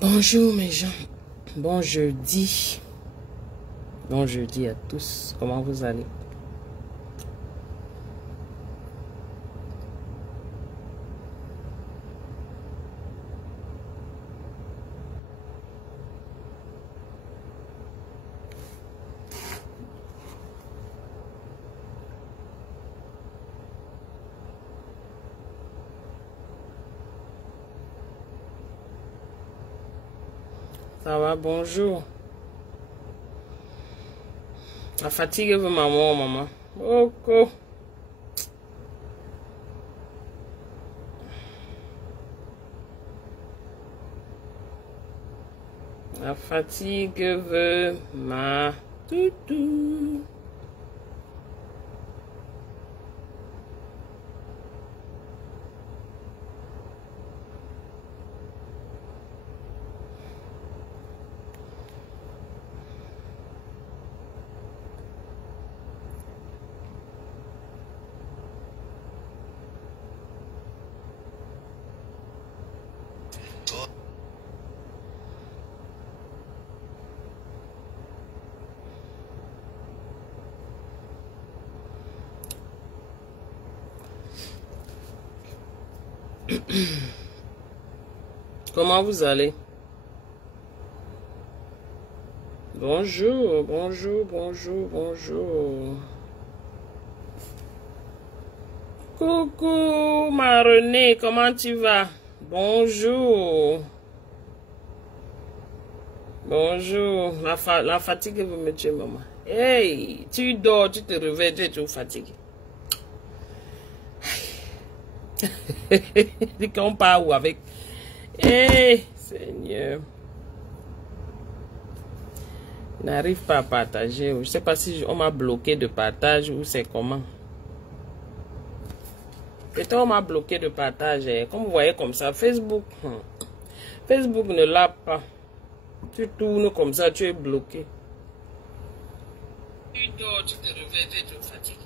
Bonjour mes gens, bon jeudi à tous, comment vous allez? Ça va, bonjour. La fatigue veut maman. Oko. La fatigue veut ma toutou. Comment vous allez? Bonjour. Coucou, ma Renée, comment tu vas? Bonjour. La fatigue veut me tuer, maman. Hey, tu dors, tu te réveilles, tu es toujours fatigué. Dis qu'on part où avec? Hey, Seigneur. Je n'arrive pas à partager. Je ne sais pas si on m'a bloqué de partage ou c'est comment. Peut-être on m'a bloqué de partage. Comme vous voyez comme ça, Facebook ne l'a pas. Tu tournes comme ça, tu es bloqué. Tu dors, tu te réveilles, tu es toujours fatigué.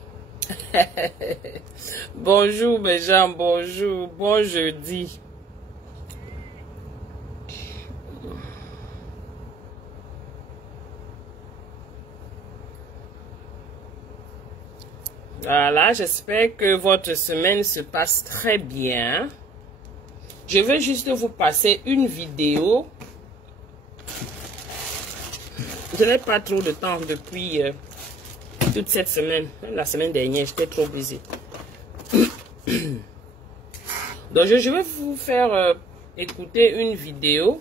Bonjour mes gens, bonjour, bon jeudi. Voilà, j'espère que votre semaine se passe très bien. Je veux juste vous passer une vidéo. Je n'ai pas trop de temps depuis toute cette semaine. La semaine dernière, j'étais trop busy. Donc, je vais vous faire écouter une vidéo.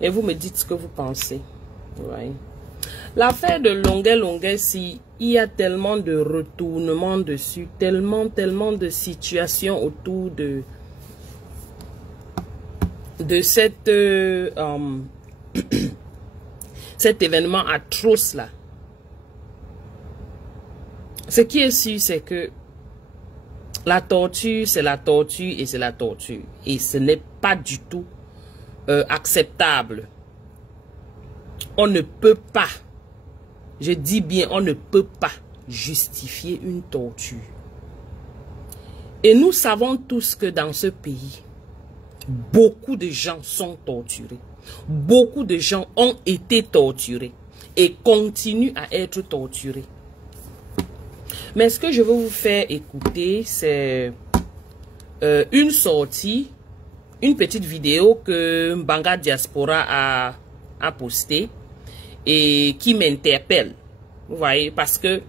Et vous me dites ce que vous pensez. Ouais. L'affaire de Longuet, si il y a tellement de retournements dessus, tellement de situations autour de cette cet événement atroce là. Ce qui est sûr, c'est que la torture, c'est la torture et c'est la torture. Et ce n'est pas du tout acceptable. On ne peut pas, je dis bien, on ne peut pas justifier une torture. Et nous savons tous que dans ce pays, beaucoup de gens sont torturés. Beaucoup de gens ont été torturés et continuent à être torturés. Mais ce que je veux vous faire écouter, c'est une sortie, une petite vidéo que Mbanga Diaspora a postée et qui m'interpelle. Vous voyez, parce que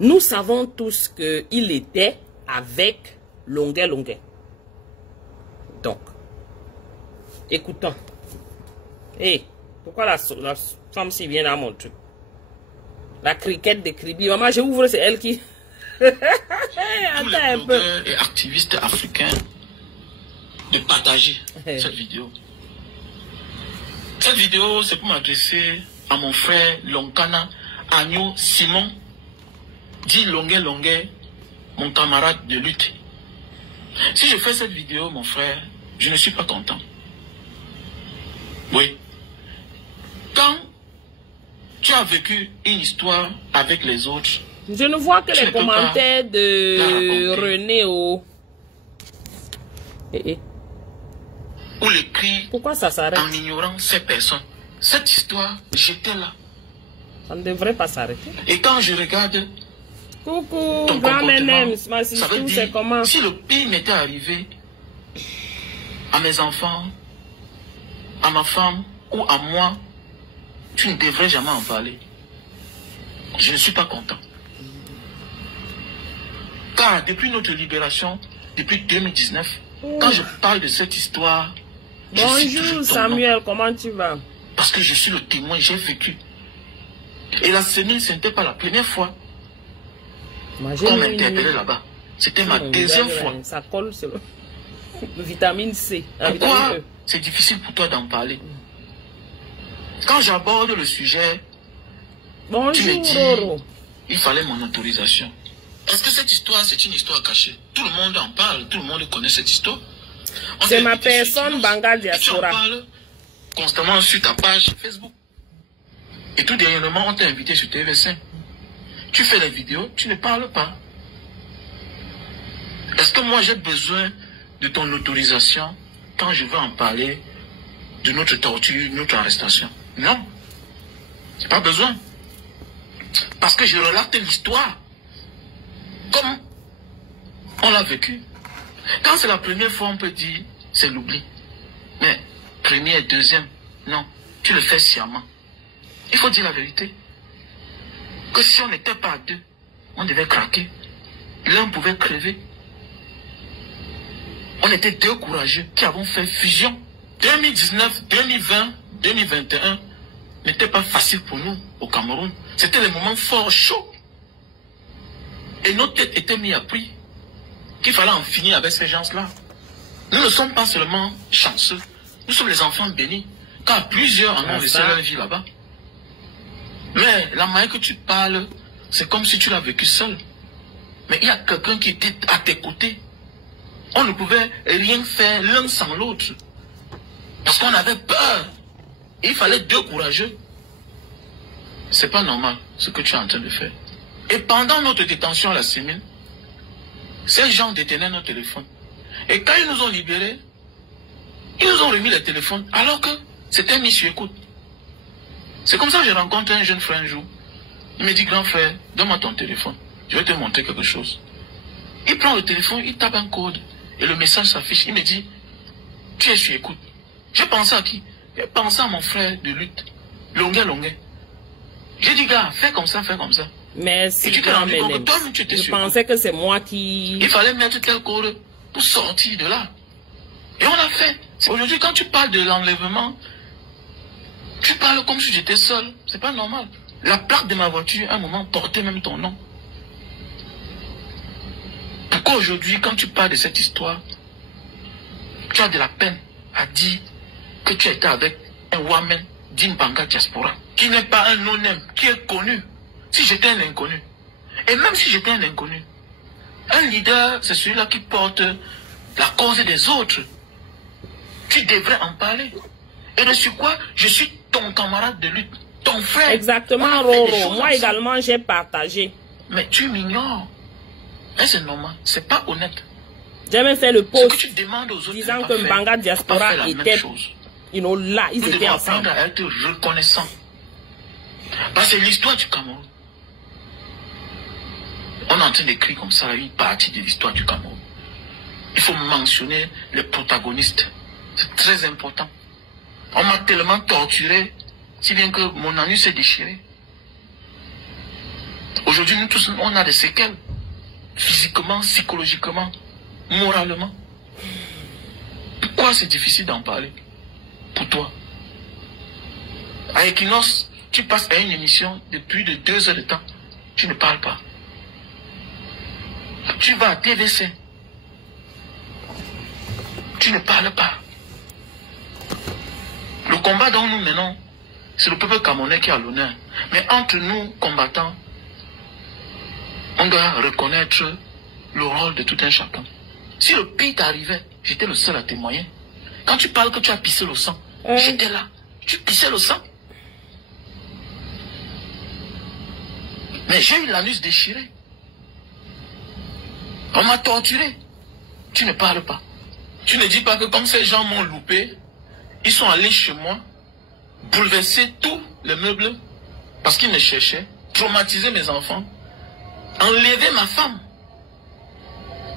nous savons tous qu'il était avec Longuet. Donc, écoutons. Hey, pourquoi la femme s'y vient à mon truc? La criquette de Kribi. Maman, je ouvre, c'est elle qui... Attends un peu. Et activistes africains de partager cette vidéo. Cette vidéo, c'est pour m'adresser à mon frère Lonkana Agneau Simon, dit Longuet, mon camarade de lutte. Si je fais cette vidéo, mon frère, je ne suis pas content. Oui. Quand tu as vécu une histoire avec les autres, je ne vois que les commentaires de René. ou les cris Pourquoi ça s'arrête? en ignorant ces personnes. Cette histoire, j'étais là. Ça ne devrait pas s'arrêter. Et quand je regarde Coucou, ton grand comportement, Menem, ça veut dire, c'est comment? si le pire m'était arrivé à mes enfants, à ma femme ou à moi, tu ne devrais jamais en parler. Je ne suis pas content. Car depuis notre libération, depuis 2019, quand je parle de cette histoire, je cite toujours Bonjour ton Samuel, nom. comment tu vas? Parce que je suis le témoin, j'ai vécu. Et la CENIL, ce n'était pas la première fois qu'on m'interpellait là-bas. C'était ma deuxième fois. Ça colle sur le vitamine C. Pourquoi c'est difficile pour toi d'en parler? Quand j'aborde le sujet, tu me Bonjour dis, Roro. il fallait mon autorisation. Est-ce que cette histoire, c'est une histoire cachée? Tout le monde en parle, tout le monde connaît cette histoire. C'est ma personne, Banga Diaspora. Tu en parles constamment sur ta page Facebook. Et tout dernièrement, on t'a invité sur TV5. Tu fais les vidéos, tu ne parles pas. Est-ce que moi j'ai besoin de ton autorisation quand je veux en parler de notre torture, notre arrestation? Non. J'ai pas besoin. Parce que je relate l'histoire comme on l'a vécu. Quand c'est la première fois, on peut dire c'est l'oubli. Mais première, deuxième, non. Tu le fais sciemment. Il faut dire la vérité. Que si on n'était pas à deux, on devait craquer. L'un pouvait crever. On était deux courageux qui avons fait fusion. 2019, 2020, 2021 n'était pas facile pour nous au Cameroun. C'était des moments forts, chauds. Et nos têtes étaient mises à prix. Qu'il fallait en finir avec ces gens-là. Nous ne sommes pas seulement chanceux. Nous sommes les enfants bénis. Car plusieurs en ont laissé leur vie là-bas. Mais la manière que tu parles, c'est comme si tu l'as vécu seul. Mais il y a quelqu'un qui était à tes côtés. On ne pouvait rien faire l'un sans l'autre. Parce qu'on avait peur. Et il fallait deux courageux. C'est pas normal ce que tu es en train de faire. Et pendant notre détention à la CENIL, ces gens détenaient nos téléphones. Et quand ils nous ont libérés, ils nous ont remis les téléphones alors que c'était mis sur écoute. C'est comme ça que j'ai rencontré un jeune frère un jour. Il me dit, grand frère, donne-moi ton téléphone. Je vais te montrer quelque chose. Il prend le téléphone, il tape un code. Et le message s'affiche. Il me dit, tu es sur écoute. J'ai pensé à qui? J'ai pensé à mon frère de lutte. Longuet. J'ai dit, gars, fais comme ça, fais comme ça. Merci. Et tu t'es rendu compte que toi-même, tu étais Je sur écoute. pensais que c'est moi qui... Il fallait mettre tel code pour sortir de là. Et on l'a fait. Aujourd'hui, quand tu parles de l'enlèvement, tu parles comme si j'étais seul. C'est pas normal. La plaque de ma voiture, à un moment, portait même ton nom. Pourquoi aujourd'hui, quand tu parles de cette histoire, tu as de la peine à dire que tu étais avec un Wamen d'Imbanga Diaspora, qui n'est pas un non-name, qui est connu. Si j'étais un inconnu, et même si j'étais un inconnu, un leader, c'est celui-là qui porte la cause des autres. Tu devrais en parler. Et de sur quoi je suis ton camarade de lutte, ton frère. Exactement, Roro. Moi également, j'ai partagé. Mais tu m'ignores. Et c'est normal. C'est pas honnête. J'ai même fait le post que tu demandes aux autres disant que Mbanga Diaspora était, là, ils étaient ensemble. À être reconnaissant. Parce que c'est l'histoire du Cameroun. On est en train d'écrire comme ça une partie de l'histoire du Cameroun. Il faut mentionner les protagonistes. C'est très important. On m'a tellement torturé, si bien que mon anus s'est déchiré. Aujourd'hui, nous tous, on a des séquelles. Physiquement, psychologiquement, moralement. Pourquoi c'est difficile d'en parler? Pour toi. À Equinox, tu passes à une émission de plus de 2 heures de temps. Tu ne parles pas. Tu vas à TVC. Tu ne parles pas. Le combat dont nous menons, c'est le peuple camerounais qui a l'honneur. Mais entre nous, combattants, on doit reconnaître le rôle de tout un chacun. Si le pire t'arrivait, j'étais le seul à témoigner. Quand tu parles que tu as pissé le sang, j'étais là. Tu pissais le sang. Mais j'ai eu l'anus déchiré. On m'a torturé. Tu ne parles pas. Tu ne dis pas que comme ces gens m'ont loupé, ils sont allés chez moi, bouleverser tous les meubles parce qu'ils me cherchaient, traumatiser mes enfants, enlever ma femme.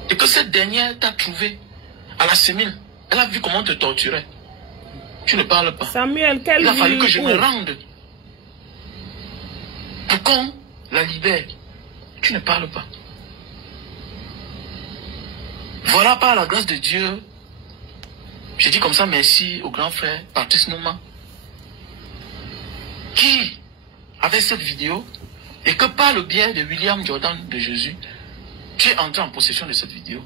Et que cette dernière t'a trouvé à la sémine. Elle a vu comment on te torturait. Tu ne parles pas. Samuel, quelle Il a fallu vie que je me rende pour qu'on la libère. Tu ne parles pas. Voilà, par la grâce de Dieu, je dis comme ça merci au grand frère Patrice Nouma qui avait cette vidéo et que par le biais de William Jordan de Jésus, tu es entré en possession de cette vidéo.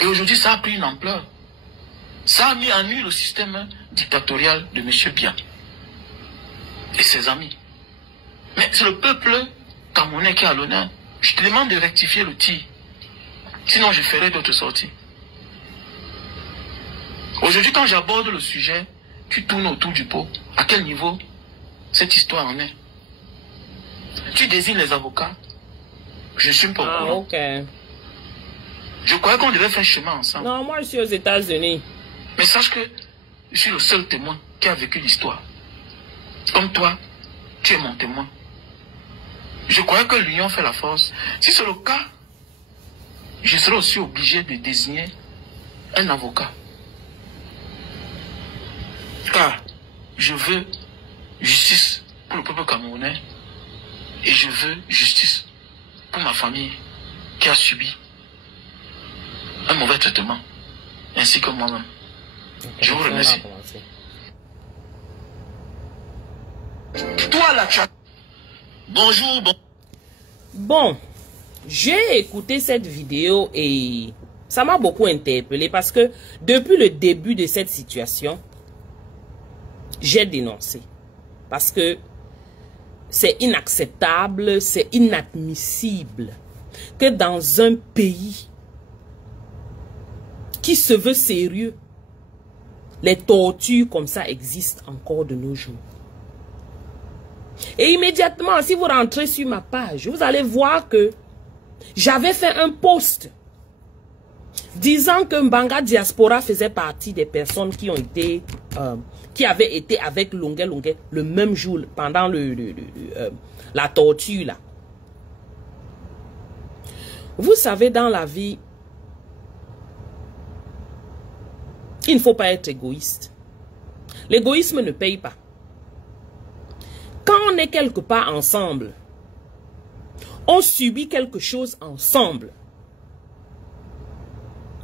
Et aujourd'hui, ça a pris une ampleur. Ça a mis en nu le système dictatorial de M. Biya et ses amis. Mais c'est le peuple camerounais qui est à l'honneur. Je te demande de rectifier le tir. Sinon, je ferai d'autres sorties. Aujourd'hui, quand j'aborde le sujet, tu tournes autour du pot. À quel niveau cette histoire en est? Tu désignes les avocats. Je ne suis pas au courant. Ok. Je croyais qu'on devait faire chemin ensemble. Non, moi je suis aux États-Unis. Mais sache que je suis le seul témoin qui a vécu l'histoire. Comme toi, tu es mon témoin. Je croyais que l'union fait la force. Si c'est le cas, je serai aussi obligé de désigner un avocat. Car je veux justice pour le peuple camerounais et je veux justice pour ma famille qui a subi un mauvais traitement, ainsi que moi-même. Je vous remercie. Toi là, tu as... Bonjour, Bon, j'ai écouté cette vidéo et ça m'a beaucoup interpellé parce que depuis le début de cette situation, j'ai dénoncé. Parce que c'est inacceptable, c'est inadmissible que dans un pays qui se veut sérieux, les tortures comme ça existent encore de nos jours. Et immédiatement, si vous rentrez sur ma page, vous allez voir que j'avais fait un post disant que Mbanga Diaspora faisait partie des personnes qui ont été, qui avaient été avec Longuet le même jour pendant la torture là. Vous savez, dans la vie, il ne faut pas être égoïste. L'égoïsme ne paye pas. Quand on est quelque part ensemble, on subit quelque chose ensemble.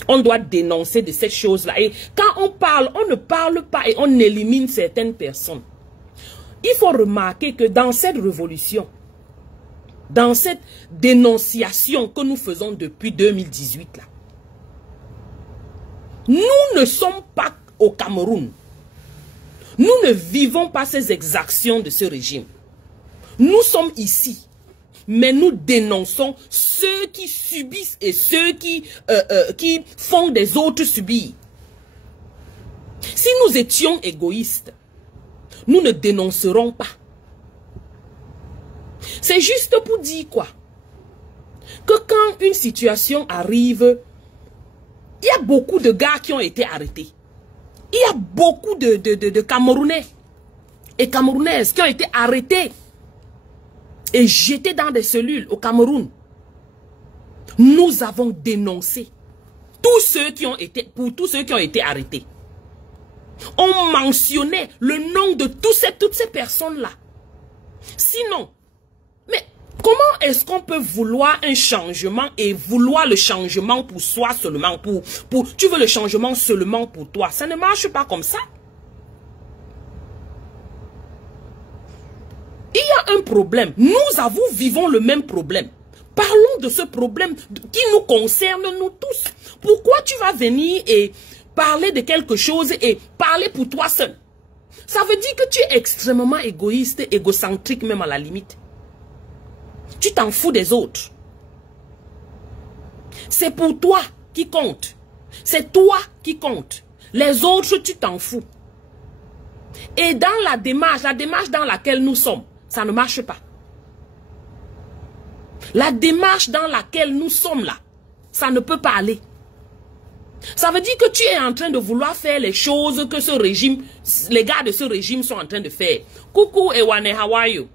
On doit dénoncer de cette chose-là. Et quand on parle, on ne parle pas et on élimine certaines personnes. Il faut remarquer que dans cette révolution, dans cette dénonciation que nous faisons depuis 2018, là, nous ne sommes pas au Cameroun. Nous ne vivons pas ces exactions de ce régime. Nous sommes ici. Mais nous dénonçons ceux qui subissent et ceux qui font des autres subir. Si nous étions égoïstes, nous ne dénoncerons pas. C'est juste pour dire quoi? Que quand une situation arrive, il y a beaucoup de gars qui ont été arrêtés. Il y a beaucoup de Camerounais et Camerounaises qui ont été arrêtés et jetés dans des cellules au Cameroun. Nous avons dénoncé tous ceux qui ont été, pour tous ceux qui ont été arrêtés. On mentionnait le nom de toutes ces personnes-là. Sinon, mais comment est-ce qu'on peut vouloir un changement et vouloir le changement pour soi seulement, tu veux le changement seulement pour toi? Ça ne marche pas comme ça. Il y a un problème. Nous vivons le même problème. Parlons de ce problème qui nous concerne nous tous. Pourquoi tu vas venir et parler de quelque chose et parler pour toi seul? Ça veut dire que tu es extrêmement égoïste, égocentrique même à la limite. Tu t'en fous des autres. C'est pour toi qui compte. C'est toi qui compte. Les autres, tu t'en fous. Et dans la démarche dans laquelle nous sommes, ça ne marche pas. La démarche dans laquelle nous sommes là, ça ne peut pas aller. Ça veut dire que tu es en train de vouloir faire les choses que ce régime, les gars de ce régime sont en train de faire. Coucou Ewane, how are you?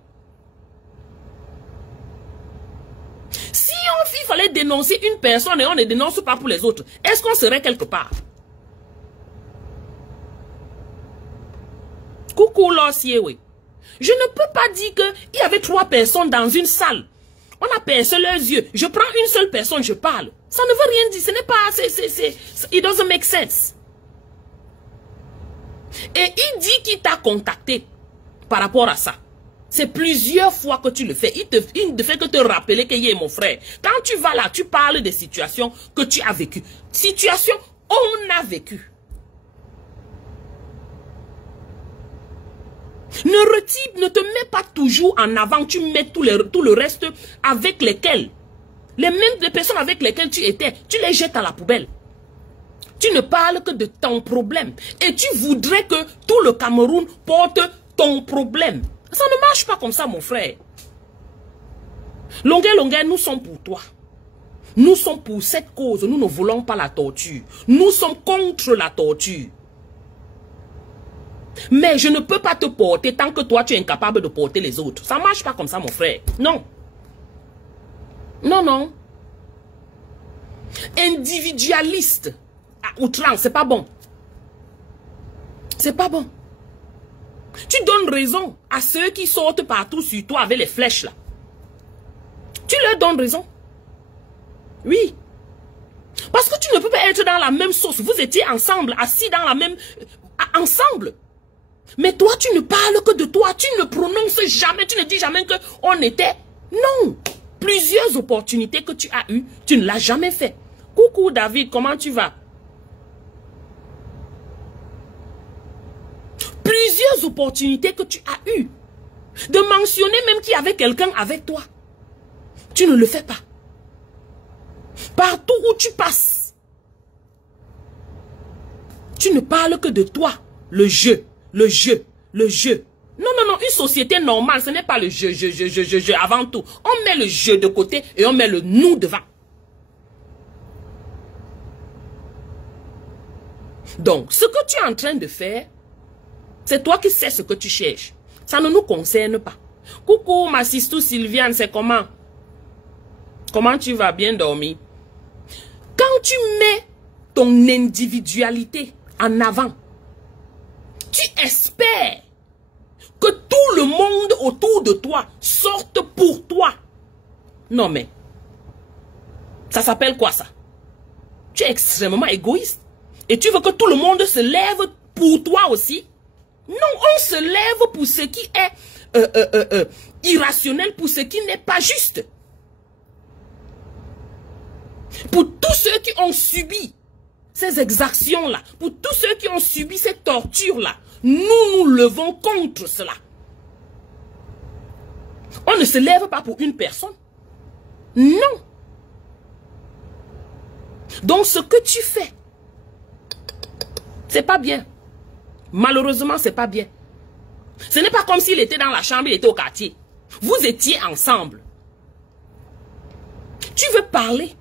Si il fallait dénoncer une personne et on ne dénonce pas pour les autres, est-ce qu'on serait quelque part? Coucou Lossiewe. Je ne peux pas dire qu'il y avait 3 personnes dans une salle. On a percé leurs yeux. Je prends une seule personne, je parle. Ça ne veut rien dire. Ce n'est pas... It doesn't make sense. Et il dit qu'il t'a contacté par rapport à ça. C'est plusieurs fois que tu le fais. Il ne fait que te rappeler qu'il est mon frère. Quand tu vas là, tu parles des situations que tu as vécues. Situations on a vécues. Ne te mets pas toujours en avant, tu mets tout le reste avec lesquels, les personnes avec lesquelles tu étais, tu les jettes à la poubelle. Tu ne parles que de ton problème. Et tu voudrais que tout le Cameroun porte ton problème. Ça ne marche pas comme ça, mon frère. Longueur, nous sommes pour toi. Nous sommes pour cette cause. Nous ne voulons pas la torture. Nous sommes contre la torture. Mais je ne peux pas te porter tant que toi tu es incapable de porter les autres. Ça ne marche pas comme ça, mon frère. Non. Non, non. Individualiste à outrance, c'est pas bon. C'est pas bon. Tu donnes raison à ceux qui sortent partout sur toi avec les flèches là. Tu leur donnes raison. Oui. Parce que tu ne peux pas être dans la même sauce. Vous étiez ensemble, assis dans la même... ensemble. Mais toi, tu ne parles que de toi. Tu ne prononces jamais. Tu ne dis jamais qu'on était... Non. Plusieurs opportunités que tu as eues, tu ne l'as jamais fait. Coucou David, comment tu vas? Plusieurs opportunités que tu as eues. De mentionner même qu'il y avait quelqu'un avec toi. Tu ne le fais pas. Partout où tu passes. Tu ne parles que de toi. Le jeu. Le jeu, le jeu. Non, non, non, une société normale, ce n'est pas le jeu, avant tout. On met le jeu de côté et on met le nous devant. Donc, ce que tu es en train de faire, c'est toi qui sais ce que tu cherches. Ça ne nous concerne pas. Coucou, ma sister Sylviane, c'est comment? Comment tu vas? Bien dormi? Quand tu mets ton individualité en avant, tu espères que tout le monde autour de toi sorte pour toi. Non mais, ça s'appelle quoi ça? Tu es extrêmement égoïste. Et tu veux que tout le monde se lève pour toi aussi? Non, on se lève pour ce qui est irrationnel, pour ce qui n'est pas juste. Pour tous ceux qui ont subi ces exactions-là, pour tous ceux qui ont subi ces tortures-là, nous levons contre cela. On ne se lève pas pour une personne. Non. Donc ce que tu fais, c'est pas bien. Malheureusement, c'est pas bien. Ce n'est pas comme s'il était dans la chambre, il était au quartier. Vous étiez ensemble. Tu veux parler?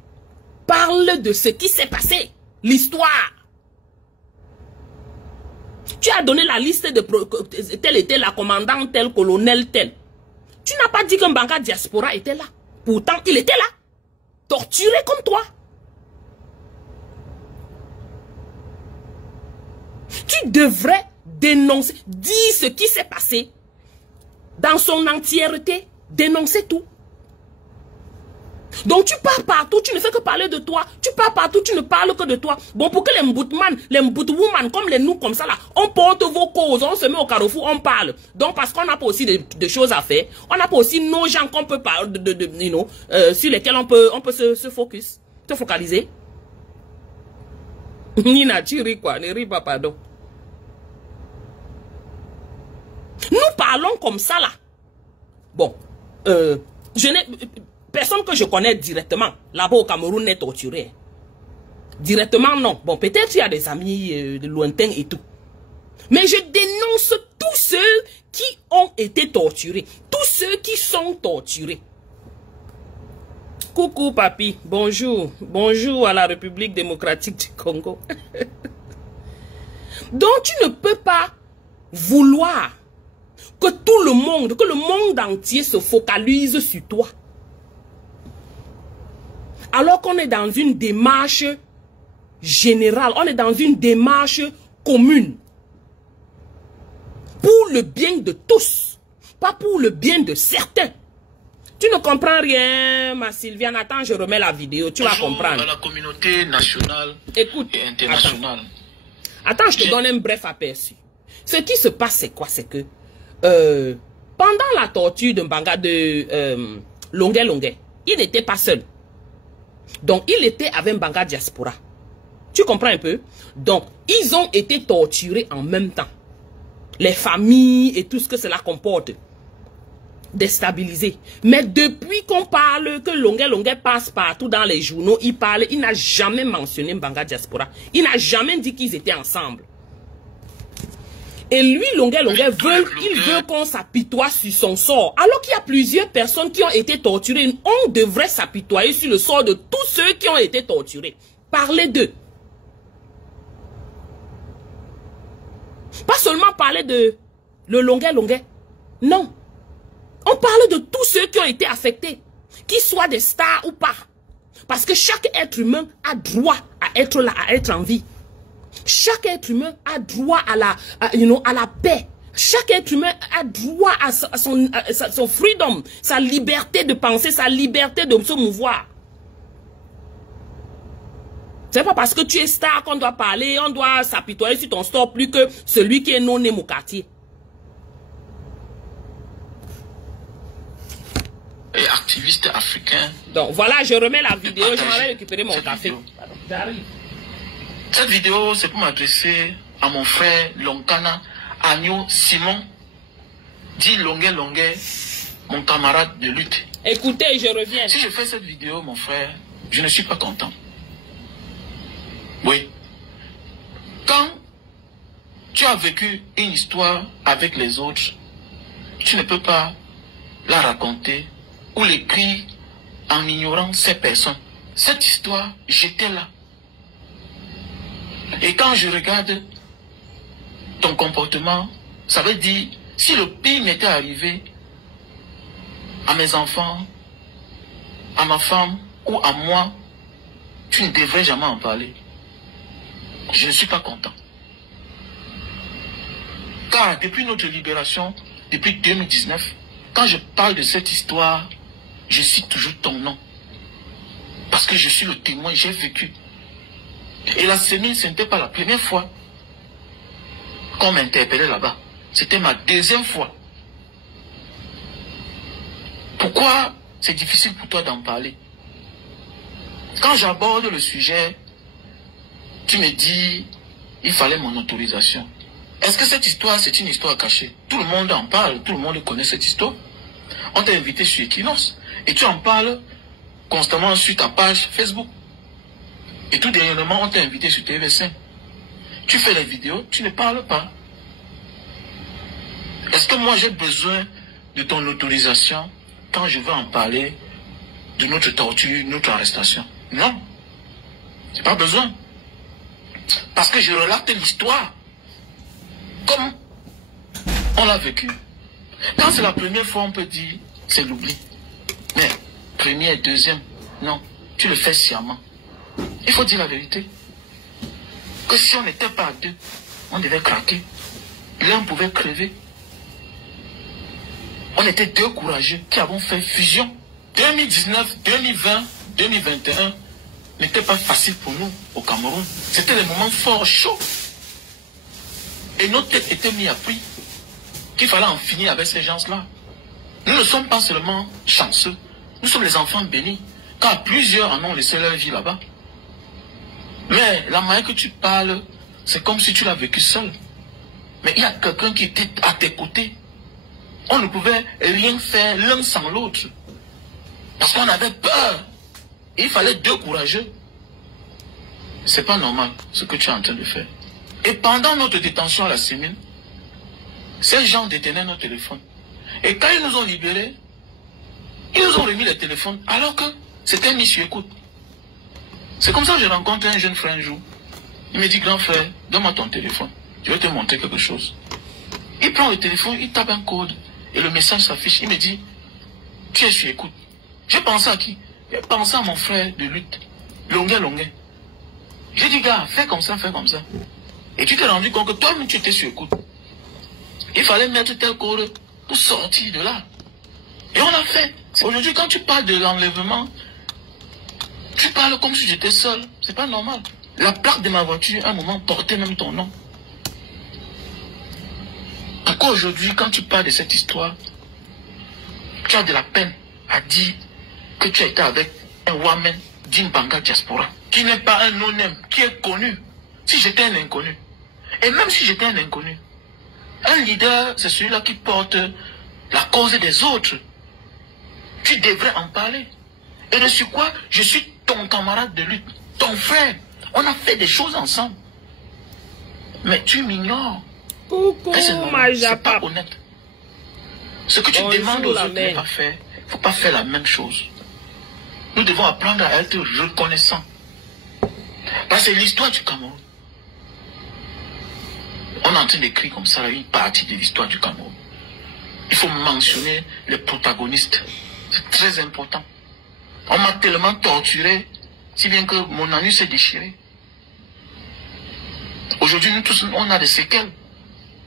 Parle de ce qui s'est passé. L'histoire. Tu as donné la liste de tel était la commandante, tel colonel, tel. Tu n'as pas dit qu'un Mbanga Diaspora était là. Pourtant, il était là. Torturé comme toi. Tu devrais dénoncer, dire ce qui s'est passé dans son entièreté. Dénoncer tout. Donc tu pars partout, tu ne fais que parler de toi. Tu pars partout, tu ne parles que de toi. Bon, pour que les mboutman, les mboutwoman, comme les nous comme ça là, on porte vos causes, on se met au carrefour, on parle. Donc parce qu'on n'a pas aussi de choses à faire, on n'a pas aussi nos gens qu'on peut parler, sur lesquels on peut se focus, se focaliser. Nina, tu ris quoi? Ne ris pas, pardon. Nous parlons comme ça là. Bon, personne que je connais directement, là-bas au Cameroun, n'est torturé. Directement, non. Bon, peut-être il y a des amis lointains et tout. Mais je dénonce tous ceux qui ont été torturés. Tous ceux qui sont torturés. Coucou papi, bonjour. Bonjour à la République démocratique du Congo. Donc tu ne peux pas vouloir que tout le monde, que le monde entier se focalise sur toi. Alors qu'on est dans une démarche générale, on est dans une démarche commune. Pour le bien de tous, pas pour le bien de certains. Tu ne comprends rien, ma Sylviane. Attends, je remets la vidéo, tu vas comprendre. À la communauté nationale Écoute, et internationale. Attends, je te donne un bref aperçu. Ce qui se passe, c'est quoi? C'est que pendant la torture de Mbanga de Longuet Longuet, il n'était pas seul. Donc, il était avec Mbanga Diaspora. Tu comprends un peu? Donc, ils ont été torturés en même temps. Les familles et tout ce que cela comporte. Déstabilisés. Mais depuis qu'on parle, que Longuet Longuet passe partout dans les journaux, il parle, il n'a jamais mentionné Mbanga Diaspora. Il n'a jamais dit qu'ils étaient ensemble. Et lui, Longuet Longuet, il veut qu'on s'apitoie sur son sort. Alors qu'il y a plusieurs personnes qui ont été torturées. On devrait s'apitoyer sur le sort de tous ceux qui ont été torturés. Parler d'eux. Pas seulement parler de le Longuet Longuet. Non. On parle de tous ceux qui ont été affectés. Qu'ils soient des stars ou pas. Parce que chaque être humain a droit à être là, à être en vie. Chaque être humain a droit à la paix. Chaque être humain a droit à son freedom, sa liberté de penser, sa liberté de se mouvoir. C'est pas parce que tu es star qu'on doit parler, on doit s'apitoyer sur ton sort plus que celui qui est non né au quartier. Et activiste africain. Donc voilà, je remets la vidéo, je m'en vais récupérer mon café. J'arrive. Cette vidéo, c'est pour m'adresser à mon frère Lonkana Agneau Simon, dit Longuet Longuet, mon camarade de lutte. Écoutez, je reviens. Si je fais cette vidéo, mon frère, je ne suis pas content. Oui. Quand tu as vécu une histoire avec les autres, tu ne peux pas la raconter ou l'écrire en ignorant ces personnes. Cette histoire, j'étais là. Et quand je regarde ton comportement, ça veut dire, si le pire m'était arrivé à mes enfants, à ma femme ou à moi, tu ne devrais jamais en parler. Je ne suis pas content. Car depuis notre libération, depuis 2019, quand je parle de cette histoire, je cite toujours ton nom. Parce que je suis le témoin, j'ai vécu. Et la semaine, ce n'était pas la première fois qu'on m'interpellait là-bas. C'était ma deuxième fois. Pourquoi c'est difficile pour toi d'en parler? Quand j'aborde le sujet, tu me dis, il fallait mon autorisation. Est-ce que cette histoire, c'est une histoire cachée? Tout le monde en parle, tout le monde connaît cette histoire. On t'a invité sur Equinox et tu en parles constamment sur ta page Facebook. Et tout dernièrement, on t'a invité sur TV5. Tu fais les vidéos, tu ne parles pas. Est-ce que moi j'ai besoin de ton autorisation quand je veux en parler de notre torture, notre arrestation? Non. J'ai pas besoin. Parce que je relate l'histoire comme on l'a vécu. Quand c'est la première fois, on peut dire c'est l'oubli. Mais première, deuxième, non. Tu le fais sciemment. Il faut dire la vérité. Que si on n'était pas à deux, on devait craquer. L'un pouvait crever. On était deux courageux qui avons fait fusion. 2019, 2020, 2021 n'était pas facile pour nous au Cameroun. C'était des moments forts, chauds. Et notre tête était mise à prix. Qu'il fallait en finir avec ces gens-là. Nous ne sommes pas seulement chanceux. Nous sommes les enfants bénis. Car plusieurs en ont laissé leur vie là-bas. Mais la manière que tu parles, c'est comme si tu l'as vécu seul. Mais il y a quelqu'un qui était à tes côtés. On ne pouvait rien faire l'un sans l'autre. Parce qu'on avait peur. Et il fallait deux courageux. C'est pas normal ce que tu es en train de faire. Et pendant notre détention à la semaine, ces gens détenaient nos téléphones. Et quand ils nous ont libérés, ils nous ont remis les téléphones. Alors que C'était mis sur écoute. C'est comme ça que j'ai rencontré un jeune frère un jour. Il me dit, grand frère, donne-moi ton téléphone. Je vais te montrer quelque chose. Il prend le téléphone, il tape un code et le message s'affiche. Il me dit, tu es sur écoute. J'ai pensé à qui? J'ai pensé à mon frère de lutte, Longuet. J'ai dit, gars, fais comme ça, fais comme ça. Et tu t'es rendu compte que toi-même tu étais sur écoute. Il fallait mettre tel code pour sortir de là. Et on l'a fait. Aujourd'hui, quand tu parles de l'enlèvement, tu parles comme si j'étais seul. C'est pas normal. La plaque de ma voiture, à un moment, portait même ton nom. Pourquoi aujourd'hui, quand tu parles de cette histoire, tu as de la peine à dire que tu as été avec un Wamen d'Imbanga Diaspora, qui n'est pas un non-name, qui est connu. Si j'étais un inconnu, et même si j'étais un inconnu, un leader, c'est celui-là qui porte la cause des autres. Tu devrais en parler. Et de ce quoi, je suis ton camarade de lutte, ton frère. On a fait des choses ensemble. Mais tu m'ignores. Coucou, c'est pas honnête. Ce que tu demandes aux autres de ne pas faire, il ne faut pas faire la même chose. Nous devons apprendre à être reconnaissants. Parce que l'histoire du Cameroun, on est en train d'écrire comme ça une partie de l'histoire du Cameroun. Il faut mentionner les protagonistes. C'est très important. On m'a tellement torturé, si bien que mon anus s'est déchiré. Aujourd'hui, nous tous, on a des séquelles.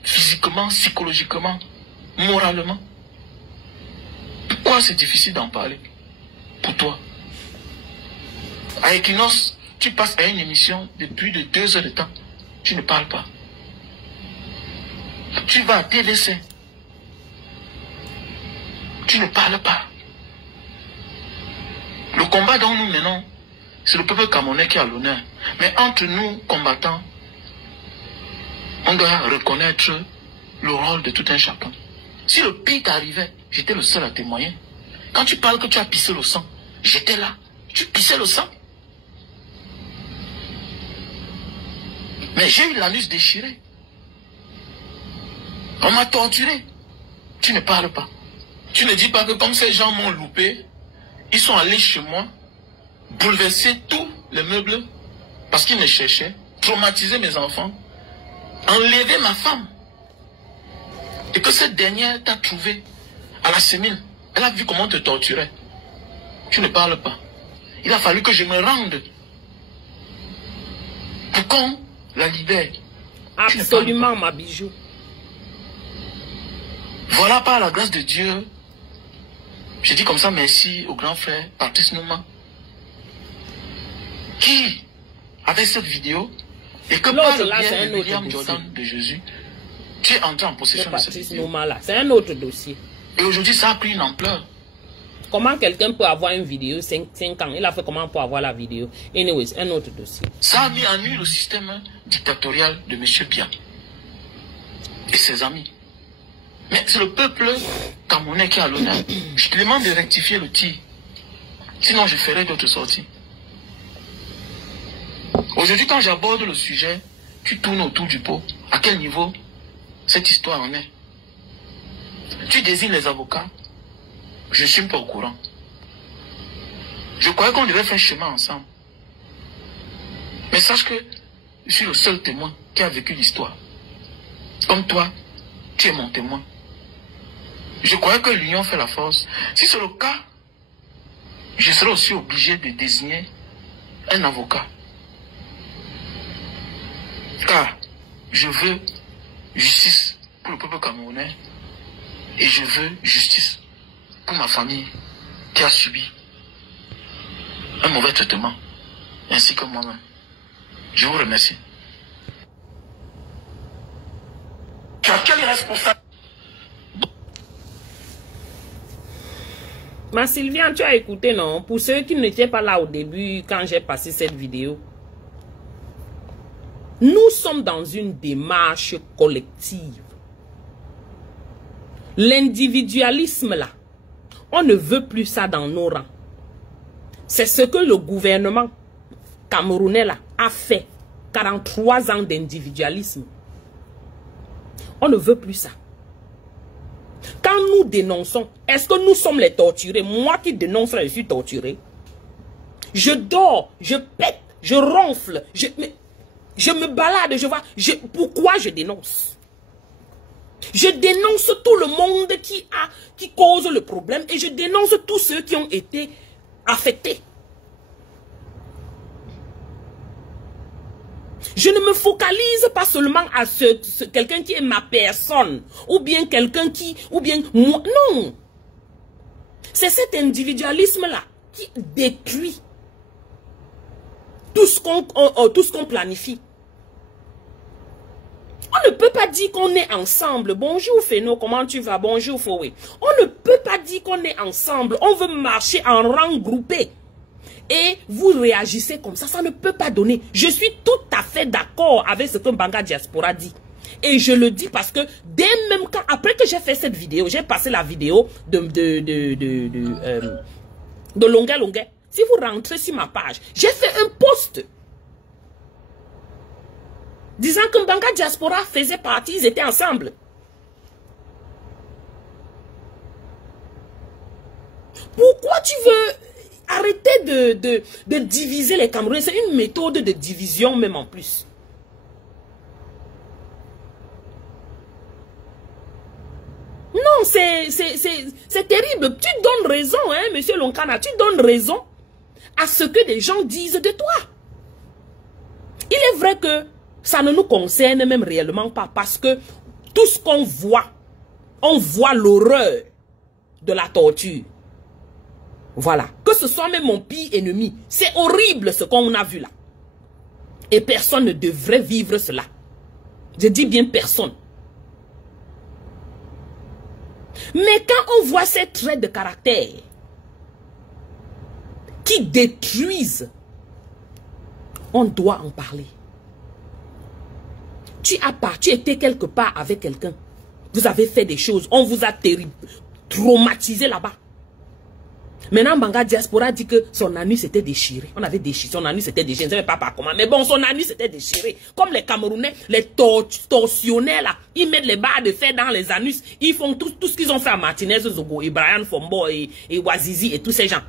Physiquement, psychologiquement, moralement. Pourquoi c'est difficile d'en parler? Pour toi. À Equinox, tu passes à une émission de plus de 2 heures de temps. Tu ne parles pas. Tu vas à TDC. Tu ne parles pas. Le combat dont nous menons, c'est le peuple camerounais qui a l'honneur. Mais entre nous, combattants, on doit reconnaître le rôle de tout un chacun. Si le pire t'arrivait, j'étais le seul à témoigner. Quand tu parles que tu as pissé le sang, j'étais là. Tu pissais le sang. Mais j'ai eu l'anus déchiré. On m'a torturé. Tu ne parles pas. Tu ne dis pas que comme ces gens m'ont loupé, ils sont allés chez moi, bouleverser tous les meubles parce qu'ils me cherchaient, traumatiser mes enfants, enlever ma femme. Et que cette dernière t'a trouvé à la sémile. Elle a vu comment on te torturait. Tu ne parles pas. Il a fallu que je me rende pour qu'on la libère. Absolument, ma bijou. Voilà, par la grâce de Dieu, je dis comme ça merci au grand frère Patrice Nouma, qui, avec cette vidéo, et que par le biais de William Jordan de Jésus, tu es entré en possession de cette vidéo. C'est un autre dossier. Et aujourd'hui, ça a pris une ampleur. Comment quelqu'un peut avoir une vidéo 5 ans? Il a fait comment pour avoir la vidéo? Anyways, un autre dossier. Ça a mis en nu le système dictatorial de M. Biya et ses amis. Mais c'est le peuple camerounais qui a l'honneur. Je te demande de rectifier le tir. Sinon, je ferai d'autres sorties. Aujourd'hui, quand j'aborde le sujet, tu tournes autour du pot. À quel niveau cette histoire en est? Tu désignes les avocats. Je ne suis pas au courant. Je croyais qu'on devait faire chemin ensemble. Mais sache que je suis le seul témoin qui a vécu l'histoire. Comme toi, tu es mon témoin. Je croyais que l'union fait la force. Si c'est le cas, je serai aussi obligé de désigner un avocat. Car je veux justice pour le peuple camerounais et je veux justice pour ma famille qui a subi un mauvais traitement, ainsi que moi-même. Je vous remercie. Tu as quel responsable? Ma Sylviane, tu as écouté, non? Pour ceux qui n'étaient pas là au début, quand j'ai passé cette vidéo, nous sommes dans une démarche collective. L'individualisme, là, on ne veut plus ça dans nos rangs. C'est ce que le gouvernement camerounais, là, a fait. 43 ans d'individualisme. On ne veut plus ça. Quand nous dénonçons, est-ce que nous sommes les torturés? Moi qui dénonce, je suis torturé. Je dors, je pète, je ronfle, je me balade, je vois. Pourquoi je dénonce? Je dénonce tout le monde qui cause le problème et je dénonce tous ceux qui ont été affectés. Je ne me focalise pas seulement à quelqu'un qui est ma personne, ou bien quelqu'un ou bien moi. Non. C'est cet individualisme-là qui détruit tout ce qu'on planifie. On ne peut pas dire qu'on est ensemble. Bonjour Féno, comment tu vas? Bonjour Foué. On ne peut pas dire qu'on est ensemble. On veut marcher en rang groupé. Et vous réagissez comme ça, ça ne peut pas donner. Je suis tout à fait d'accord avec ce que Mbanga Diaspora dit. Et je le dis parce que dès même quand, après que j'ai fait cette vidéo, j'ai passé la vidéo de Longuet Longuet. Si vous rentrez sur ma page, j'ai fait un post disant que Mbanga Diaspora faisait partie, ils étaient ensemble. Pourquoi tu veux arrêter de diviser les Camerounais? C'est une méthode de division même en plus. Non, c'est terrible. Tu donnes raison, hein, monsieur Lonkana. Tu donnes raison à ce que les gens disent de toi. Il est vrai que ça ne nous concerne même réellement pas parce que tout ce qu'on voit, on voit l'horreur de la torture. Voilà. Que ce soit même mon pire ennemi. C'est horrible ce qu'on a vu là. Et personne ne devrait vivre cela. Je dis bien personne. Mais quand on voit ces traits de caractère qui détruisent, on doit en parler. Tu étais quelque part avec quelqu'un. Vous avez fait des choses. On vous a traumatisé là-bas. Maintenant, Mbanga Diaspora dit que son anus s'était déchiré. On avait déchiré. Son anus s'était déchiré. Je ne sais pas comment. Mais bon, son anus s'était déchiré. Comme les Camerounais, les tortionnaires là, ils mettent les barres de fer dans les anus. Ils font tout ce qu'ils ont fait à Martinez, Zogo, et Brian Fombo, et Wazizi, et tous ces gens.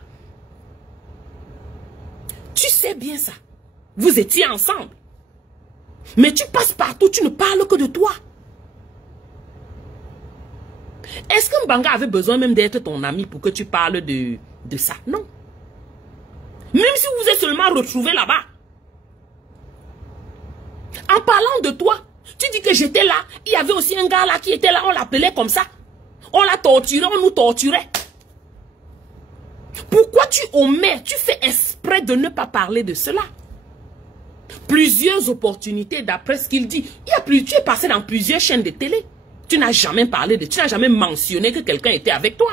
Tu sais bien ça. Vous étiez ensemble. Mais tu passes partout, tu ne parles que de toi. Est-ce que Mbanga avait besoin même d'être ton ami pour que tu parles de ça? Non. Même si vous vous êtes seulement retrouvés là-bas. En parlant de toi, tu dis que j'étais là. Il y avait aussi un gars là qui était là, on l'appelait comme ça. On l'a torturé, on nous torturait. Pourquoi tu omets, tu fais exprès de ne pas parler de cela? Plusieurs opportunités d'après ce qu'il dit. Tu es passé dans plusieurs chaînes de télé. Tu n'as jamais parlé tu n'as jamais mentionné que quelqu'un était avec toi.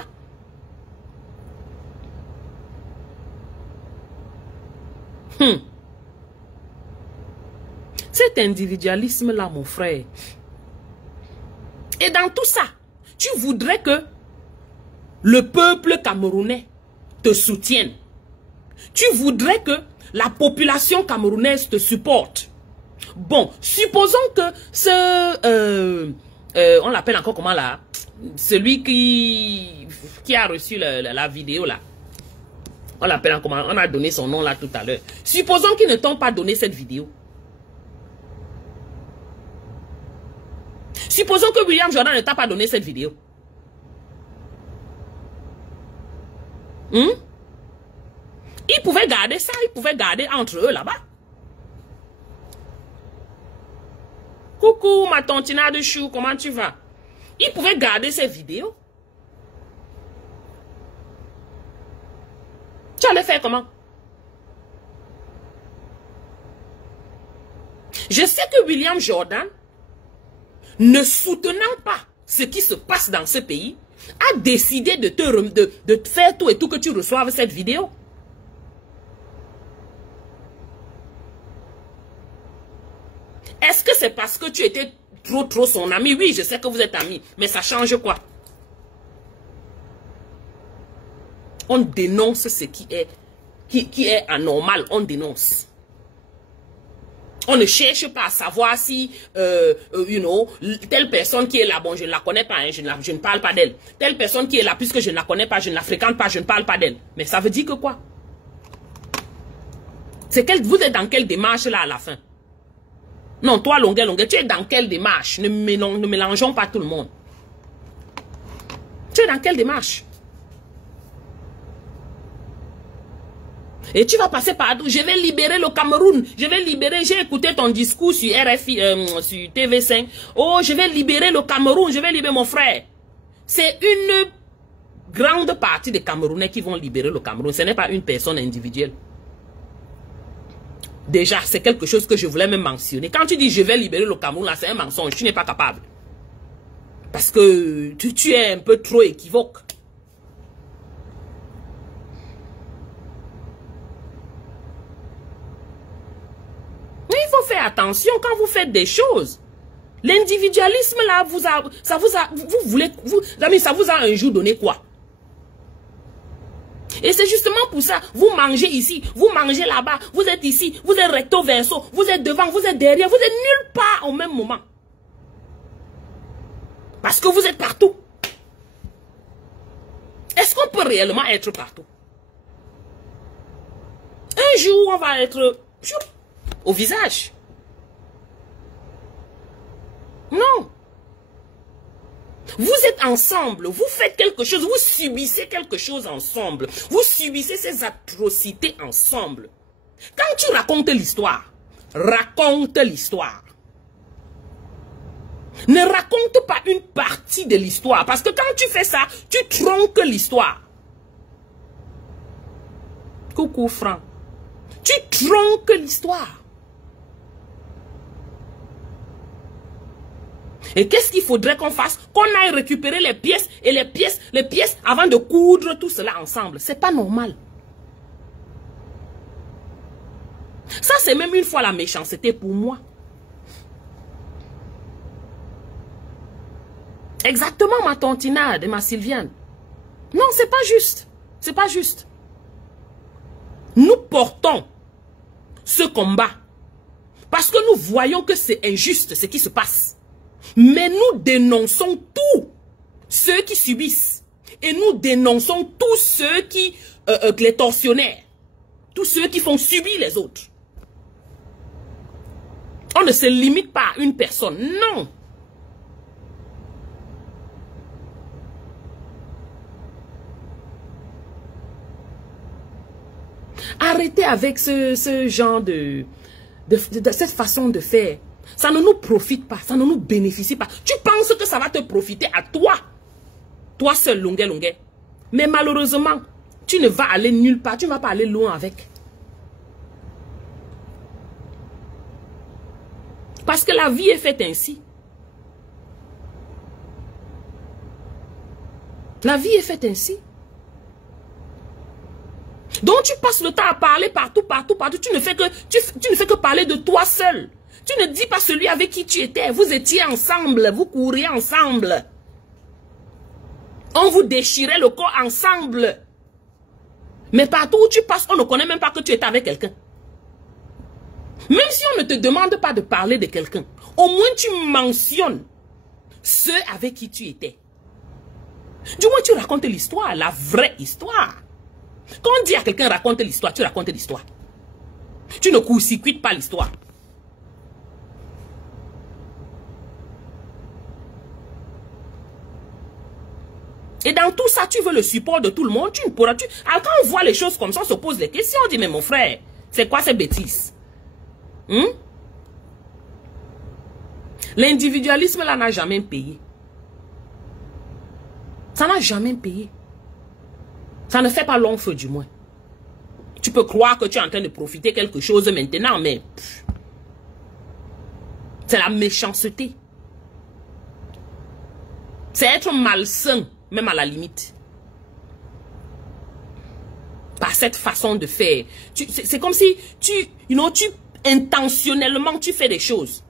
Cet individualisme-là, mon frère. Et dans tout ça, tu voudrais que le peuple camerounais te soutienne. Tu voudrais que la population camerounaise te supporte. Bon, supposons que on l'appelle encore comment là? Celui qui a reçu la vidéo là. On l'appelle comment? On a donné son nom là tout à l'heure. Supposons qu'ils ne t'ont pas donné cette vidéo. Supposons que William Jordan ne t'a pas donné cette vidéo. Ils pouvaient garder ça, ils pouvaient garder entre eux là-bas. Coucou ma tontina de chou, comment tu vas? Ils pouvaient garder ces vidéos. Tu allais faire comment? Je sais que William Jordan, ne soutenant pas ce qui se passe dans ce pays, a décidé de te faire tout et tout que tu reçoives cette vidéo. Est-ce que c'est parce que tu étais trop son ami? Oui, je sais que vous êtes amis, mais ça change quoi? On dénonce ce qui est anormal, on dénonce. On ne cherche pas à savoir si, telle personne qui est là, bon, je ne la connais pas, hein, je ne parle pas d'elle. Telle personne qui est là, puisque je ne la connais pas, je ne la fréquente pas, je ne parle pas d'elle. Mais ça veut dire que quoi? Vous êtes dans quelle démarche là à la fin? Non, toi, Longuet, tu es dans quelle démarche? Ne mélangeons pas tout le monde. Tu es dans quelle démarche? Et tu vas passer par... Je vais libérer le Cameroun. Je vais libérer... J'ai écouté ton discours sur RFI, sur TV5. Oh, je vais libérer le Cameroun. Je vais libérer mon frère. C'est une grande partie des Camerounais qui vont libérer le Cameroun. Ce n'est pas une personne individuelle. Déjà, c'est quelque chose que je voulais même mentionner. Quand tu dis je vais libérer le Cameroun, là, c'est un mensonge. Tu n'es pas capable. Parce que tu es un peu trop équivoque. Mais il faut faire attention quand vous faites des choses. L'individualisme là, ça vous a un jour donné quoi? Et c'est justement pour ça, vous mangez ici, vous mangez là-bas, vous êtes ici, vous êtes recto verso, vous êtes devant, vous êtes derrière, vous êtes nulle part au même moment. Parce que vous êtes partout. Est-ce qu'on peut réellement être partout? Un jour, on va être au visage. Non. Vous êtes ensemble, vous faites quelque chose, vous subissez quelque chose ensemble. Vous subissez ces atrocités ensemble. Quand tu racontes l'histoire, raconte l'histoire. Ne raconte pas une partie de l'histoire. Parce que quand tu fais ça, tu tronques l'histoire. Coucou Franck. Tu tronques l'histoire. Et qu'est-ce qu'il faudrait qu'on fasse? Qu'on aille récupérer les pièces et les pièces avant de coudre tout cela ensemble. C'est pas normal. Ça, c'est même une fois la méchanceté pour moi. Exactement ma tontinade et ma Sylviane. Non, c'est pas juste. C'est pas juste. Nous portons ce combat parce que nous voyons que c'est injuste ce qui se passe. Mais nous dénonçons tous ceux qui subissent. Et nous dénonçons tous ceux qui, les tortionnaires. Tous ceux qui font subir les autres. On ne se limite pas à une personne. Non. Arrêtez avec ce genre de cette façon de faire. Ça ne nous profite pas, ça ne nous bénéficie pas. Tu penses que ça va te profiter à toi. Toi seul, Longuet. Mais malheureusement, tu ne vas aller nulle part, tu ne vas pas aller loin avec. Parce que la vie est faite ainsi. La vie est faite ainsi. Donc tu passes le temps à parler partout. Tu ne fais que parler de toi seul. Tu ne dis pas celui avec qui tu étais. Vous étiez ensemble, vous couriez ensemble. On vous déchirait le corps ensemble. Mais partout où tu passes, on ne connaît même pas que tu étais avec quelqu'un. Même si on ne te demande pas de parler de quelqu'un, au moins tu mentionnes ceux avec qui tu étais. Du moins tu racontes l'histoire, la vraie histoire. Quand on dit à quelqu'un raconte l'histoire, tu racontes l'histoire. Tu ne court-circuites pas l'histoire. Et dans tout ça, tu veux le support de tout le monde. Tu ne pourras... Alors quand on voit les choses comme ça, on se pose des questions. On dit, mais mon frère, c'est quoi ces bêtises? L'individualisme là n'a jamais payé. Ça n'a jamais payé. Ça ne fait pas long feu du moins. Tu peux croire que tu es en train de profiter quelque chose maintenant, mais... c'est la méchanceté. C'est être malsain. Même à la limite. Par cette façon de faire. C'est comme si intentionnellement tu fais des choses.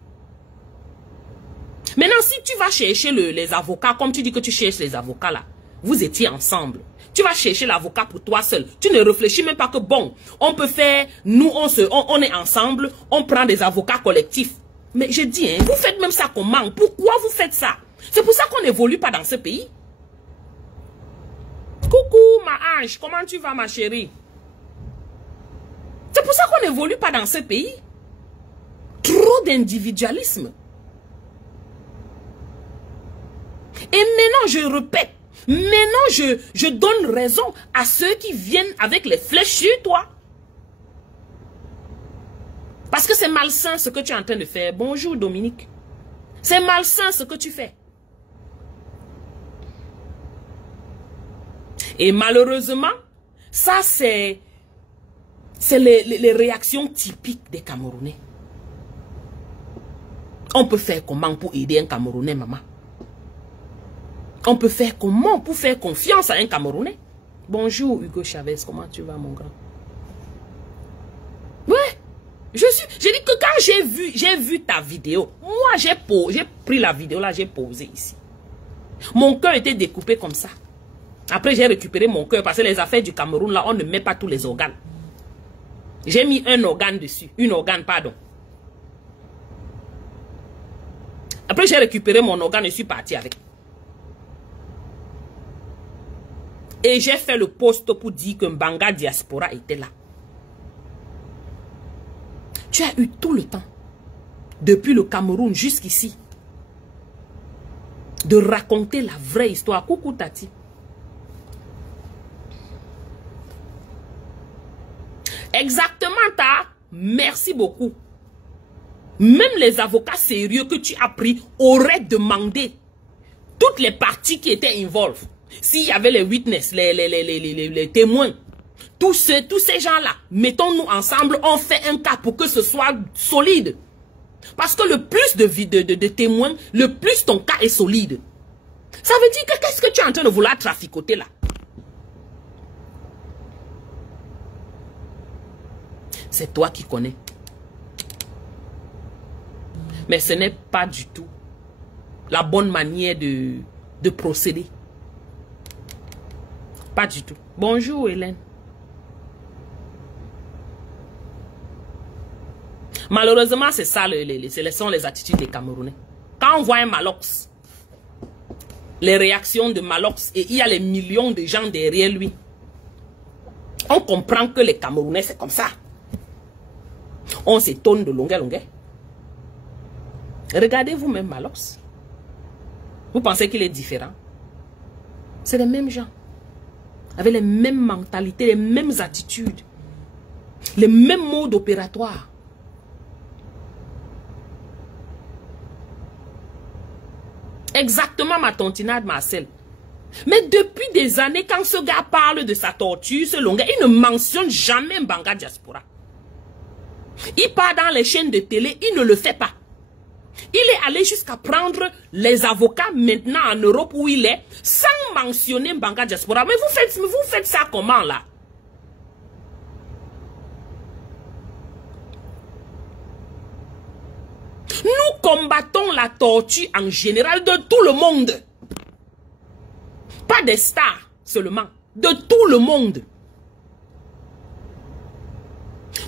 Maintenant, si tu vas chercher les avocats, comme tu dis que tu cherches les avocats là, vous étiez ensemble. Tu vas chercher l'avocat pour toi seul. Tu ne réfléchis même pas que bon, on peut faire, nous on est ensemble, on prend des avocats collectifs. Mais je dis, hein, vous faites même ça comment? Pourquoi vous faites ça? C'est pour ça qu'on n'évolue pas dans ce pays. Coucou ma ange, comment tu vas ma chérie? C'est C'est pour ça qu'on n'évolue pas dans ce pays. Trop d'individualisme. Et maintenant, je répète, maintenant, je donne raison à ceux qui viennent avec les flèches sur toi. Parce que c'est malsain ce que tu es en train de faire. Bonjour Dominique. C'est malsain ce que tu fais. Et malheureusement, ça c'est les réactions typiques des Camerounais. On peut faire comment pour aider un Camerounais, maman? On peut faire comment pour faire confiance à un Camerounais? Bonjour Hugo Chavez, comment tu vas mon grand? Ouais, j'ai dit que quand j'ai vu ta vidéo, moi j'ai pris la vidéo là, j'ai posé ici. Mon cœur était découpé comme ça. Après j'ai récupéré mon cœur parce que les affaires du Cameroun là, on ne met pas tous les organes. J'ai mis un organe dessus, pardon. Après j'ai récupéré mon organe et je suis parti avec. Et j'ai fait le post pour dire que Mbanga Diaspora était là. Tu as eu tout le temps, depuis le Cameroun jusqu'ici, de raconter la vraie histoire. Coucou Tati. Exactement, Ta. Merci beaucoup. Même les avocats sérieux que tu as pris auraient demandé toutes les parties qui étaient involved. S'il y avait les witnesses, les témoins, tous ces gens-là, mettons-nous ensemble, on fait un cas pour que ce soit solide. Parce que le plus de témoins, le plus ton cas est solide. Ça veut dire que qu'est-ce que tu es en train de vouloir traficoter là? C'est toi qui connais. Mais ce n'est pas du tout la bonne manière de procéder. Pas du tout. Bonjour Hélène. Malheureusement, c'est ça, ce sont les attitudes des Camerounais. Quand on voit un Malox, les réactions de Malox, et il y a les millions de gens derrière lui, on comprend que les Camerounais, c'est comme ça. On s'étonne de longueur. Regardez vous-même Malox. Vous pensez qu'il est différent? C'est les mêmes gens. Avec les mêmes mentalités, les mêmes attitudes, les mêmes modes opératoires. Exactement ma tontinade Marcel. Mais depuis des années, quand ce gars parle de sa torture, ce long gars, il ne mentionne jamais Mbanga Diaspora. Il part dans les chaînes de télé, il ne le fait pas. Il est allé jusqu'à prendre les avocats maintenant en Europe où il est, sans mentionner Mbanga Diaspora. Mais vous faites ça comment là? Nous combattons la torture en général de tout le monde. Pas des stars seulement, de tout le monde.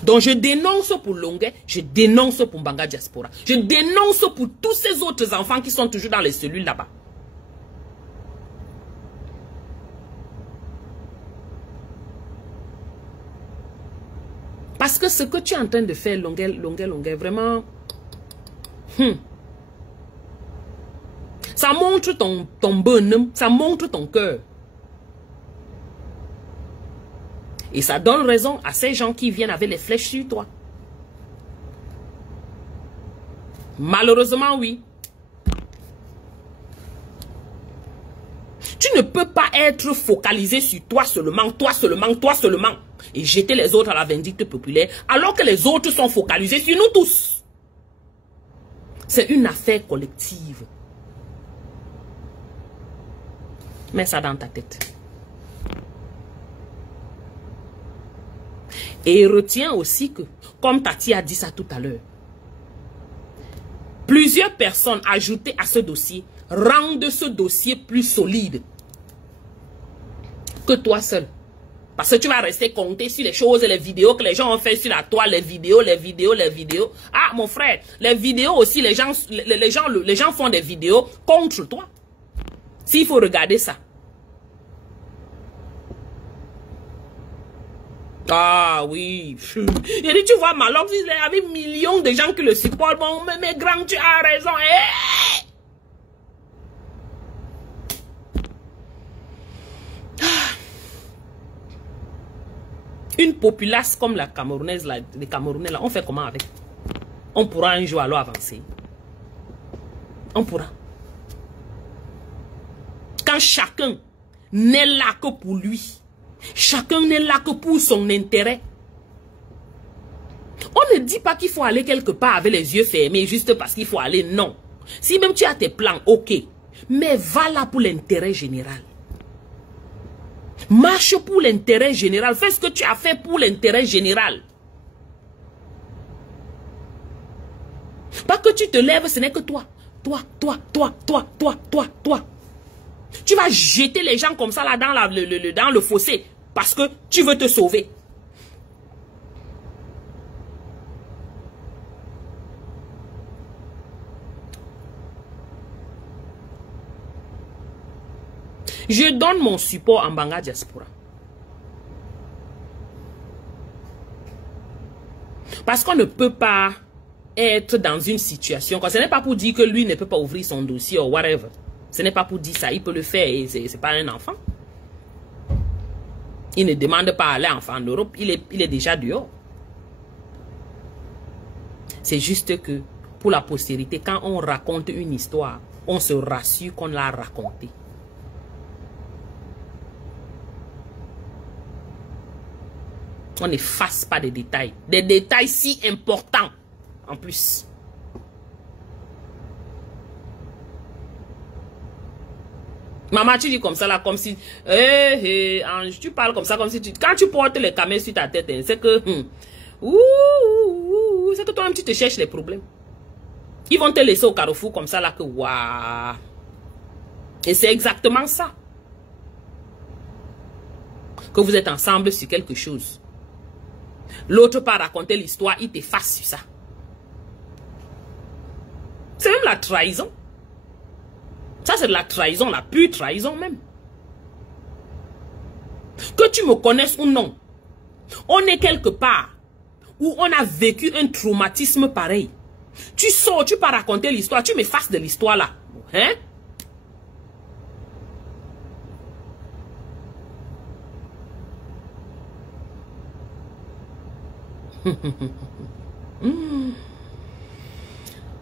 Donc je dénonce pour Longuet, je dénonce pour Mbanga Diaspora. Je dénonce pour tous ces autres enfants qui sont toujours dans les cellules là-bas. Parce que ce que tu es en train de faire, Longuet, vraiment... Ça montre ton bonhomme, ça montre ton cœur. Et ça donne raison à ces gens qui viennent avec les flèches sur toi. Malheureusement, oui. Tu ne peux pas être focalisé sur toi seulement, et jeter les autres à la vindicte populaire, alors que les autres sont focalisés sur nous tous. C'est une affaire collective. Mets ça dans ta tête. Et retiens aussi que, comme Tati a dit ça tout à l'heure, plusieurs personnes ajoutées à ce dossier rendent ce dossier plus solide que toi seul. Parce que tu vas rester compter sur les choses, les vidéos que les gens ont fait sur la toile, les vidéos. Ah, mon frère, les vidéos aussi, les gens font des vidéos contre toi. S'il faut regarder ça. Ah oui. Il dit, tu vois, Malox, il y avait millions de gens qui le supportent. Bon, mais grand, tu as raison. Une populace comme la Camerounaise, là, les Camerounais, là, on fait comment avec? On pourra un jour alors avancer. On pourra. Quand chacun n'est là que pour lui, chacun n'est là que pour son intérêt. On ne dit pas qu'il faut aller quelque part avec les yeux fermés juste parce qu'il faut aller, non. Si même tu as tes plans, ok. Mais va là pour l'intérêt général. Marche pour l'intérêt général. Fais ce que tu as fait pour l'intérêt général. Pas que tu te lèves, ce n'est que toi. Toi. Tu vas jeter les gens comme ça là dans le fossé parce que tu veux te sauver. Je donne mon support en Mbanga Diaspora. Parce qu'on ne peut pas être dans une situation, ce n'est pas pour dire que lui ne peut pas ouvrir son dossier ou whatever. Ce n'est pas pour dire ça, il peut le faire et c'est pas un enfant. Il ne demande pas à aller en Europe, il est déjà dehors. C'est juste que pour la postérité, quand on raconte une histoire, on se rassure qu'on l'a racontée. On n'efface pas des détails. Des détails si importants en plus. Maman, tu dis comme ça là, comme si... Ange, tu parles comme ça, comme si tu... Quand tu portes les caméras sur ta tête, c'est que... c'est que toi-même tu te cherches les problèmes. Ils vont te laisser au carrefour comme ça là que... Waouh. Et c'est exactement ça. Que vous êtes ensemble sur quelque chose. L'autre part raconter l'histoire, il t'efface sur ça. C'est même la trahison. Ça, c'est de la trahison, la pure trahison même. Que tu me connaisses ou non, on est quelque part où on a vécu un traumatisme pareil. Tu sors, tu pars raconter l'histoire, tu m'effaces de l'histoire là. Hein?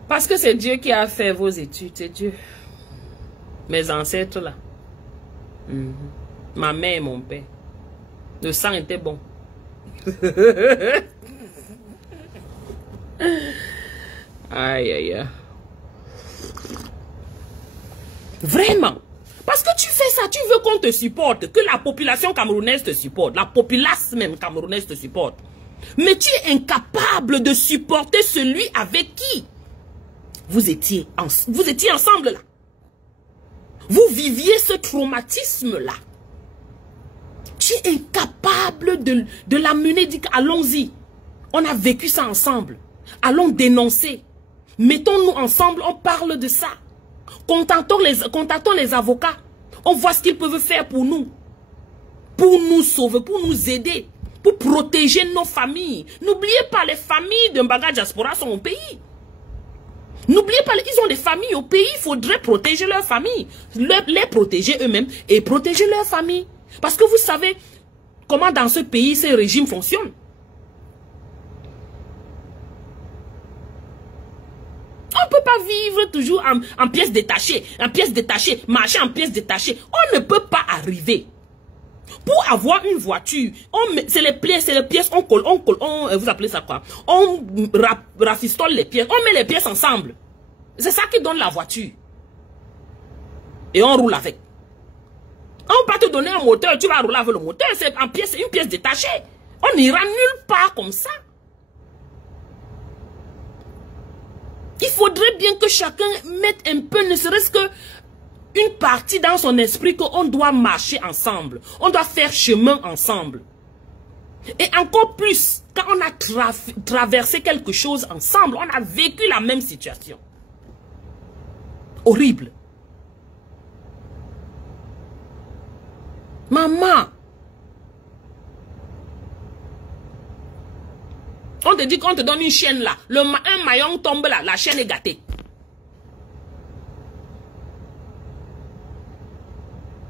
Parce que c'est Dieu qui a fait vos études, c'est Dieu. Mes ancêtres là. Ma mère et mon père. Le sang était bon. Aïe, aïe, aïe. Vraiment. Parce que tu fais ça, tu veux qu'on te supporte, que la population camerounaise te supporte, la populace même camerounaise te supporte. Mais tu es incapable de supporter celui avec qui vous étiez ensemble là. Vous viviez ce traumatisme-là. Tu es incapable de l'amener, dire allons-y. On a vécu ça ensemble. Allons dénoncer. Mettons-nous ensemble, on parle de ça. Contactons les avocats. On voit ce qu'ils peuvent faire pour nous. Pour nous sauver, pour nous aider. Pour protéger nos familles. N'oubliez pas, les familles de Mbanga Diaspora sont au pays. N'oubliez pas, ils ont des familles au pays, il faudrait protéger leurs familles. Les protéger eux-mêmes et protéger leurs familles. Parce que vous savez comment dans ce pays ces régimes fonctionnent. On ne peut pas vivre toujours en pièces détachées, marcher en pièces détachées. On ne peut pas arriver. Pour avoir une voiture, c'est les pièces, on colle, vous appelez ça quoi? On rafistole les pièces, on met les pièces ensemble. C'est ça qui donne la voiture. Et on roule avec. On va te donner un moteur, tu vas rouler avec le moteur, c'est une pièce détachée. On n'ira nulle part comme ça. Il faudrait bien que chacun mette un peu, ne serait-ce que une partie dans son esprit qu'on doit marcher ensemble. On doit faire chemin ensemble. Et encore plus, quand on a traversé quelque chose ensemble, on a vécu la même situation. Horrible. Maman. on te dit qu'on te donne une chaîne là, un maillon tombe là, la chaîne est gâtée.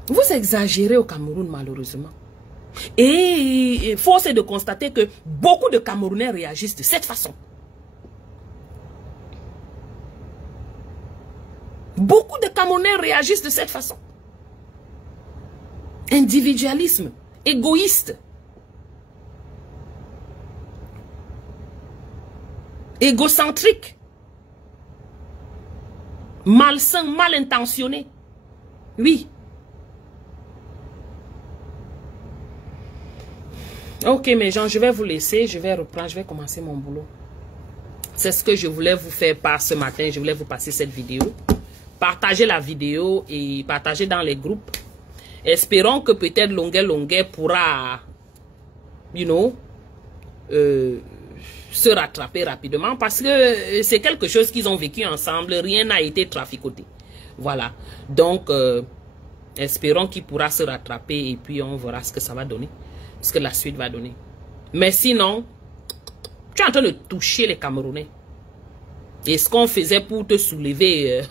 Vous exagérez au Cameroun malheureusement. Et force est de constater que beaucoup de Camerounais réagissent de cette façon. Beaucoup de Camerounais réagissent de cette façon. Individualisme, égoïste. Égocentrique. Malsain, mal intentionné. Oui. Ok mes gens, je vais vous laisser, je vais reprendre, je vais commencer mon boulot. C'est ce que je voulais vous faire par ce matin, je voulais vous passer cette vidéo. Partagez la vidéo et partagez dans les groupes. Espérons que peut-être Longuet pourra, se rattraper rapidement parce que c'est quelque chose qu'ils ont vécu ensemble, rien n'a été traficoté. Voilà, donc espérons qu'il pourra se rattraper et puis on verra ce que ça va donner, ce que la suite va donner. Mais sinon, tu es en train de toucher les Camerounais. Et ce qu'on faisait pour te soulever,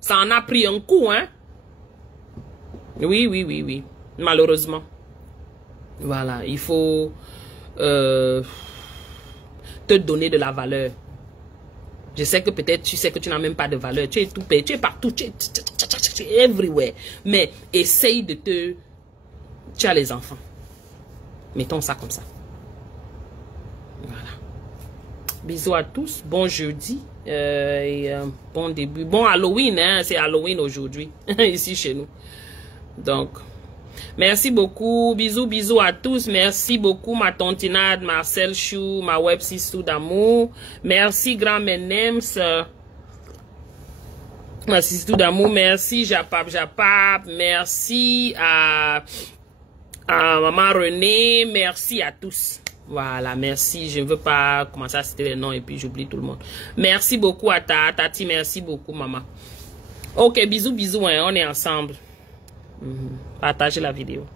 ça en a pris un coup, hein? Oui. Malheureusement. Voilà, il faut te donner de la valeur. Je sais que peut-être tu sais que tu n'as même pas de valeur. Tu es tout payé, tu es partout, tu es everywhere. Mais essaye de te... Tu as les enfants. Mettons ça comme ça. Voilà. Bisous à tous. Bon jeudi. Bon début. Bon Halloween, hein. C'est Halloween aujourd'hui. Ici chez nous. Donc, merci beaucoup. Bisous à tous. Merci beaucoup ma tontinade, Marcel Chou, ma web Sissou d'amour. Merci grand Menems. Ma Sissou d'amour. Merci Japap. Merci à maman René. Merci à tous. Voilà, merci. Je ne veux pas commencer à citer les noms et puis j'oublie tout le monde. Merci beaucoup à Tati. Merci beaucoup maman. Ok, bisous, hein. On est ensemble. Partagez la vidéo.